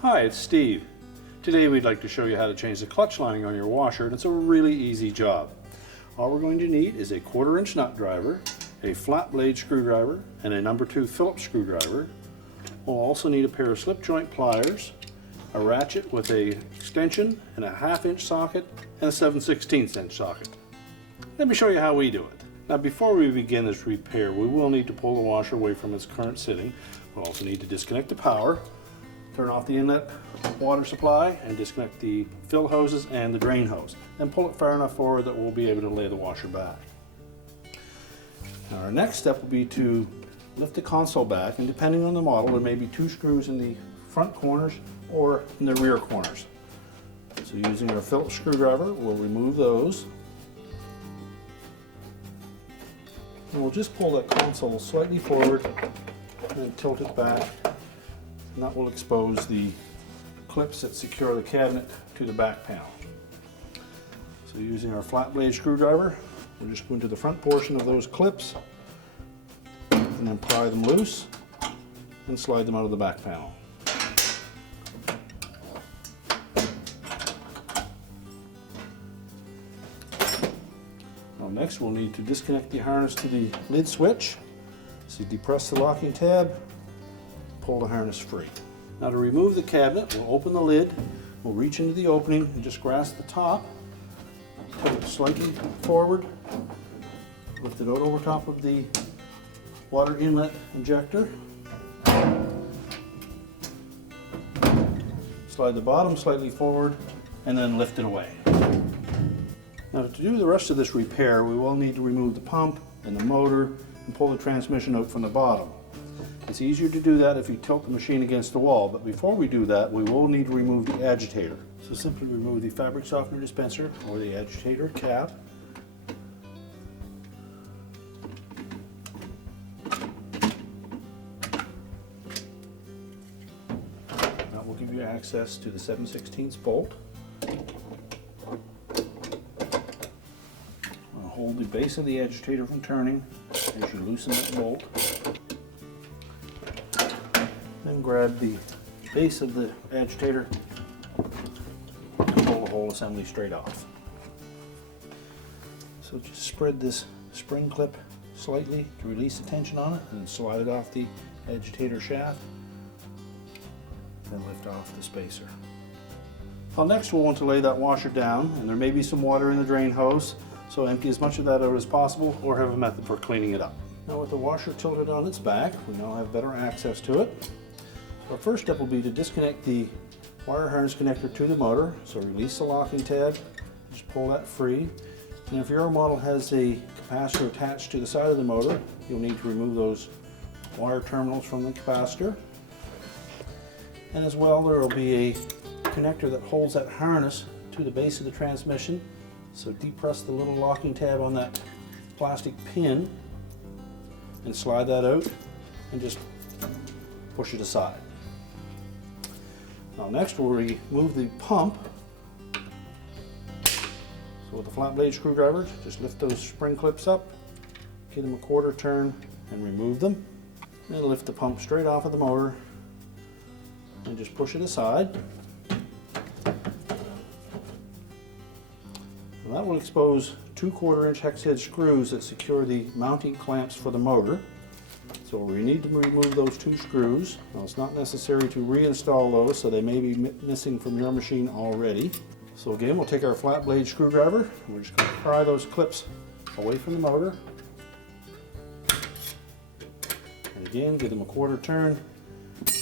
Hi, it's Steve. Today we'd like to show you how to change the clutch lining on your washer, and it's a really easy job. All we're going to need is a 1/4" nut driver, a flat blade screwdriver, and a No. 2 Phillips screwdriver. We'll also need a pair of slip joint pliers, a ratchet with a extension and a 1/2" socket and a 7/16" socket. Let me show you how we do it. Now before we begin this repair, we will need to pull the washer away from its current sitting. We'll also need to disconnect the power, turn off the inlet water supply, and disconnect the fill hoses and the drain hose. Then pull it far enough forward that we'll be able to lay the washer back. Now our next step will be to lift the console back, and depending on the model, there may be 2 screws in the front corners or in the rear corners. So using our Phillips screwdriver, we'll remove those. And we'll just pull that console slightly forward and tilt it back. And that will expose the clips that secure the cabinet to the back panel. So using our flat blade screwdriver, we'll just go into the front portion of those clips and then pry them loose and slide them out of the back panel. Now next we'll need to disconnect the harness to the lid switch. So depress the locking tab, pull the harness free. Now to remove the cabinet, we'll open the lid, we'll reach into the opening and just grasp the top, tilt it slightly forward, lift it out over top of the water inlet injector, slide the bottom slightly forward, and then lift it away. Now to do the rest of this repair, we will need to remove the pump and the motor and pull the transmission out from the bottom. It's easier to do that if you tilt the machine against the wall, but before we do that, we will need to remove the agitator. So simply remove the fabric softener dispenser or the agitator cap. That will give you access to the 7/16 bolt. I'll hold the base of the agitator from turning as you loosen that bolt. Then grab the base of the agitator and pull the whole assembly straight off. So just spread this spring clip slightly to release the tension on it and slide it off the agitator shaft. Then lift off the spacer. Well, next we'll want to lay that washer down, and there may be some water in the drain hose, so empty as much of that out as possible or have a method for cleaning it up. Now with the washer tilted on its back, we now have better access to it. Our first step will be to disconnect the wire harness connector to the motor. So release the locking tab, just pull that free. And if your model has a capacitor attached to the side of the motor, you'll need to remove those wire terminals from the capacitor. And as well, there will be a connector that holds that harness to the base of the transmission. So depress the little locking tab on that plastic pin and slide that out and just push it aside. Now next we'll remove the pump. So with a flat blade screwdriver, just lift those spring clips up, give them a 1/4 turn and remove them. Then lift the pump straight off of the motor and just push it aside. And that will expose 2 1/4" hex head screws that secure the mounting clamps for the motor. So we need to remove those 2 screws. Now it's not necessary to reinstall those, so they may be missing from your machine already. So again, we'll take our flat blade screwdriver and we're just going to pry those clips away from the motor. And again, give them a 1/4 turn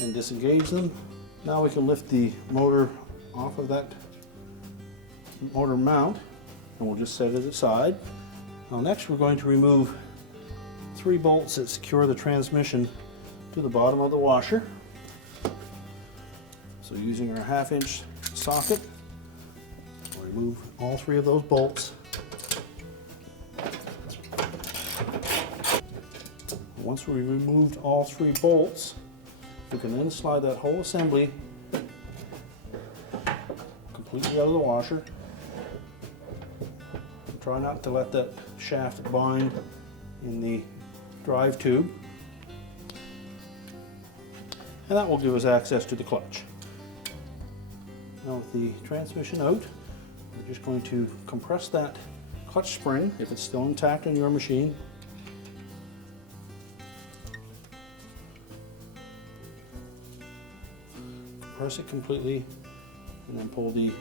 and disengage them. Now we can lift the motor off of that motor mount and we'll just set it aside. Now next we're going to remove 3 bolts that secure the transmission to the bottom of the washer. So using our 1/2" socket, we'll remove all 3 of those bolts. Once we've removed all 3 bolts, we can then slide that whole assembly completely out of the washer. Try not to let that shaft bind in the drive tube, and that will give us access to the clutch. Now with the transmission out, we're just going to compress that clutch spring if it's still intact in your machine. Compress it completely and then pull the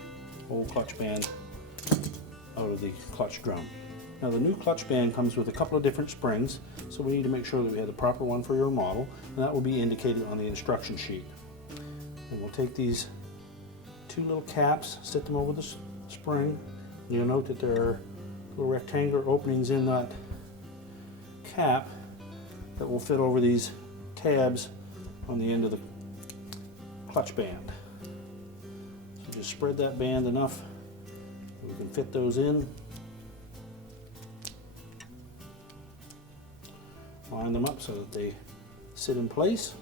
old clutch band out of the clutch drum. Now the new clutch band comes with a couple of different springs, so we need to make sure that we have the proper one for your model, and that will be indicated on the instruction sheet. And we'll take these two little caps, sit them over the spring. You'll note that there are little rectangular openings in that cap that will fit over these tabs on the end of the clutch band. So just spread that band enough that we can fit those in. Line them up so that they sit in place.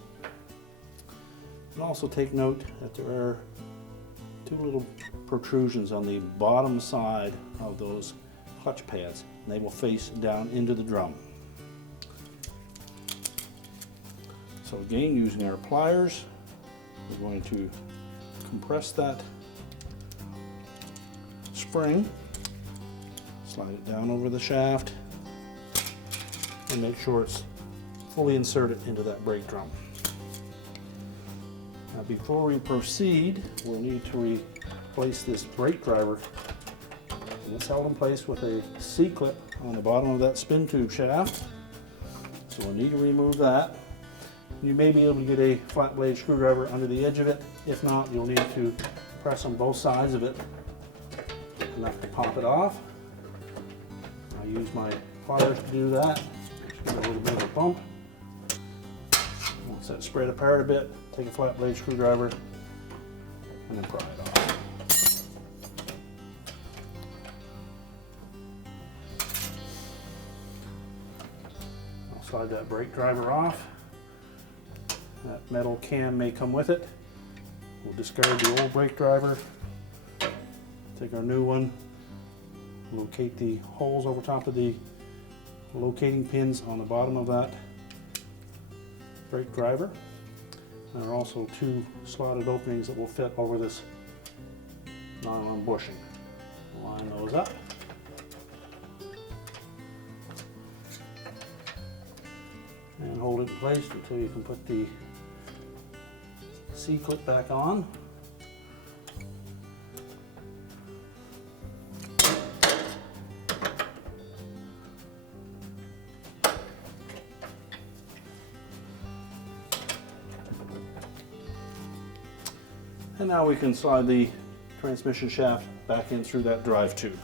And also take note that there are two little protrusions on the bottom side of those clutch pads, and they will face down into the drum. So again, using our pliers, we're going to compress that spring, slide it down over the shaft, and make sure it's fully inserted into that brake drum. Now before we proceed, we'll need to replace this brake driver, and it's held in place with a C-clip on the bottom of that spin tube shaft. So we'll need to remove that. You may be able to get a flat blade screwdriver under the edge of it. If not, you'll need to press on both sides of it enough to pop it off. I use my pliers to do that. Just give it a little bit of a bump. Once that's spread apart a bit, take a flat blade screwdriver and then pry it off. I'll slide that brake driver off. That metal cam may come with it. We'll discard the old brake driver, take our new one, locate the holes over top of the locating pins on the bottom of that brake driver. There are also two slotted openings that will fit over this nylon bushing. Line those up. And hold it in place until you can put the C-clip back on. And now we can slide the transmission shaft back in through that drive tube.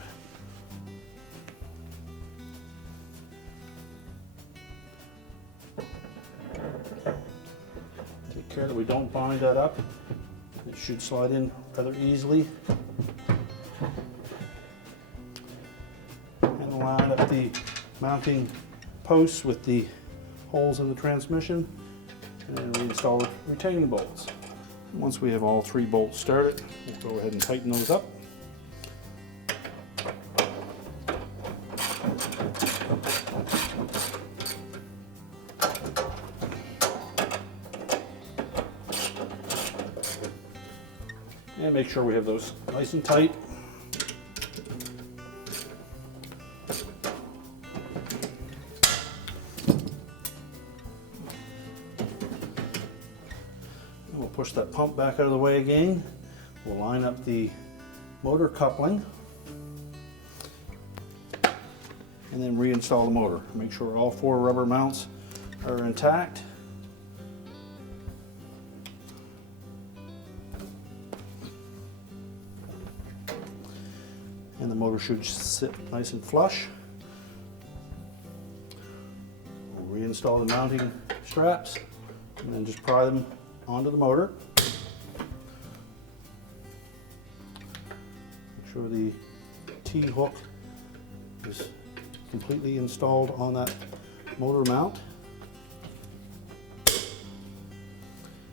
Take care that we don't bind that up. It should slide in rather easily. And line up the mounting posts with the holes in the transmission and reinstall the retaining bolts. Once we have all three bolts started, we'll go ahead and tighten those up. And make sure we have those nice and tight. We'll push that pump back out of the way again. We'll line up the motor coupling and then reinstall the motor. Make sure all four rubber mounts are intact. And the motor should sit nice and flush. We'll reinstall the mounting straps and then just pry them onto the motor. Make sure the T-hook is completely installed on that motor mount.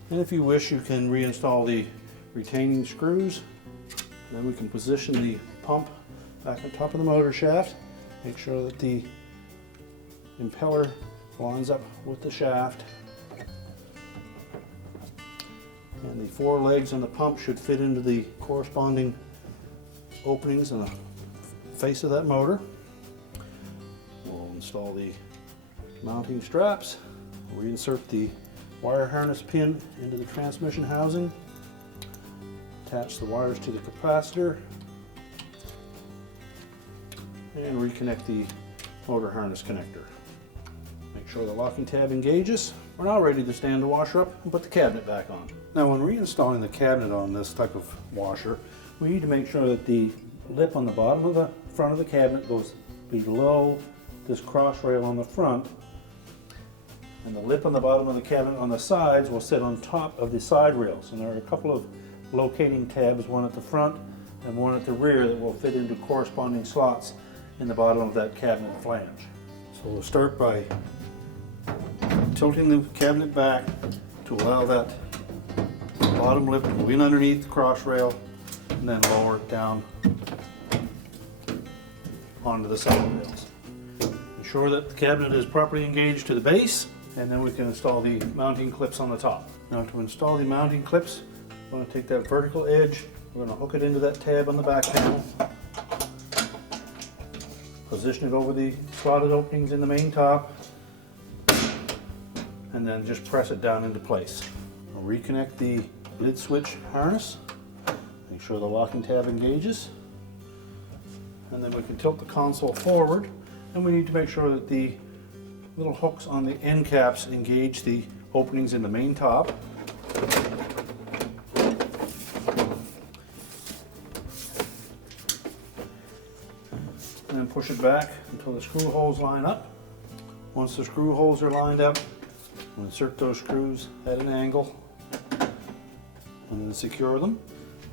And if you wish, you can reinstall the retaining screws. Then we can position the pump back on top of the motor shaft. Make sure that the impeller lines up with the shaft, and the 4 legs on the pump should fit into the corresponding openings in the face of that motor. We'll install the mounting straps, reinsert the wire harness pin into the transmission housing, attach the wires to the capacitor, and reconnect the motor harness connector. Make sure the locking tab engages. We're now ready to stand the washer up and put the cabinet back on. Now, when reinstalling the cabinet on this type of washer, we need to make sure that the lip on the bottom of the front of the cabinet goes below this cross rail on the front, and the lip on the bottom of the cabinet on the sides will sit on top of the side rails. And there are a couple of locating tabs, one at the front and one at the rear, that will fit into corresponding slots in the bottom of that cabinet flange. So we'll start by tilting the cabinet back to allow that bottom lip to go in underneath the cross rail, and then lower it down onto the side rails. Ensure that the cabinet is properly engaged to the base, and then we can install the mounting clips on the top. Now, to install the mounting clips, we're going to take that vertical edge, we're going to hook it into that tab on the back panel, position it over the slotted openings in the main top, and then just press it down into place. We'll reconnect the lid switch harness, make sure the locking tab engages, and then we can tilt the console forward, and we need to make sure that the little hooks on the end caps engage the openings in the main top. And then push it back until the screw holes line up. Once the screw holes are lined up, we'll insert those screws at an angle and then secure them.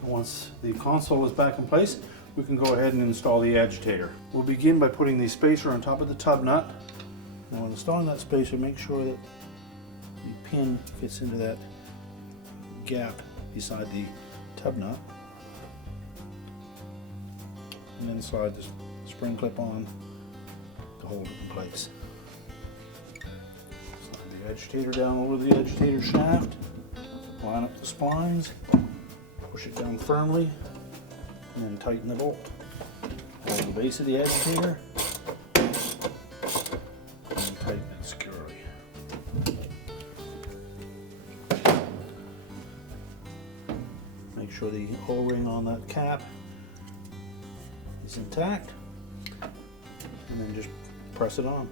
And once the console is back in place, we can go ahead and install the agitator. We'll begin by putting the spacer on top of the tub nut. Now, when installing that spacer, make sure that the pin fits into that gap beside the tub nut, and then slide the spring clip on to hold it in place. Slide the agitator down over the agitator shaft, line up the splines, push it down firmly, and then tighten the bolt. Hold the base of the agitator and tighten it securely. Make sure the O-ring on that cap is intact, and then just press it on.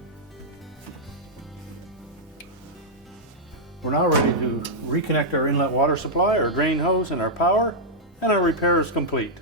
We're now ready to reconnect our inlet water supply, our drain hose, and our power, and our repair is complete.